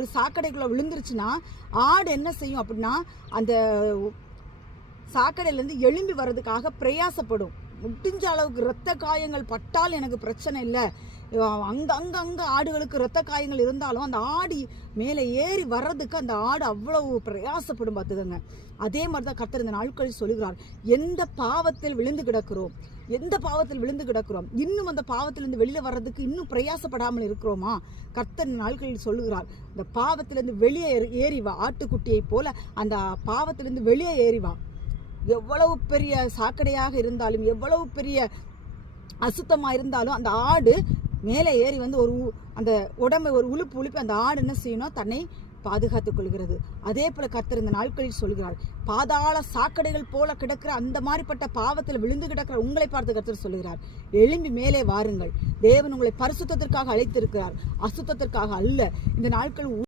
ஒரு சாக்கடைக்குள்ள விழுந்துருச்சுன்னா ஆடு என்ன செய்யும் அப்படின்னா அந்த சாக்கடையிலேருந்து எழும்பி வர்றதுக்காக பிரயாசப்படும். முடிஞ்ச அளவுக்கு இரத்த காயங்கள் பட்டால் எனக்கு பிரச்சனை இல்லை, அங்க ஆடுகளுக்கு இரத்த காயங்கள் இருந்தாலும் அந்த ஆடு மேலே ஏறி வர்றதுக்கு அந்த ஆடு அவ்வளவு பிரயாசப்படும் பார்த்துக்கங்க. அதே மாதிரி தான் கர்த்தர் இந்த நாட்களில் சொல்லுகிறார், எந்த பாவத்தில் விழுந்து கிடக்கிறோம், இன்னும் அந்த பாவத்திலிருந்து வெளியில வர்றதுக்கு இன்னும் பிரயாசப்படாமல் இருக்கிறோமா? கர்த்தர் இந்த நாட்களில் சொல்லுகிறார், இந்த பாவத்திலிருந்து வெளியே ஏறி வா, ஆட்டுக்குட்டியை போல அந்த பாவத்திலிருந்து வெளியே ஏறி வா. எவ்வளவு பெரிய சாக்கடையாக இருந்தாலும், எவ்வளவு பெரிய அசுத்தமாக இருந்தாலும் அந்த ஆடு மேலே ஏறி வந்து அந்த உடம்பை ஒரு உழுப்பு அந்த ஆடு என்ன செய்யணும், தன்னை பாதுகாத்துக் கொள்கிறது. அதே போல கர்த்தர் இந்த நாட்களில் சொல்கிறார், பாதாள சாக்கடைகள் போல கிடக்கிற அந்த மாதிரிப்பட்ட பாவத்தில் விழுந்து கிடக்கிற உங்களை பார்த்து கர்த்தர் சொல்கிறார், எழும்பி மேலே வாருங்கள். தேவன் உங்களை பரிசுத்தத்திற்காக அழைத்திருக்கிறார், அசுத்தத்திற்காக அல்ல. இந்த நாட்கள்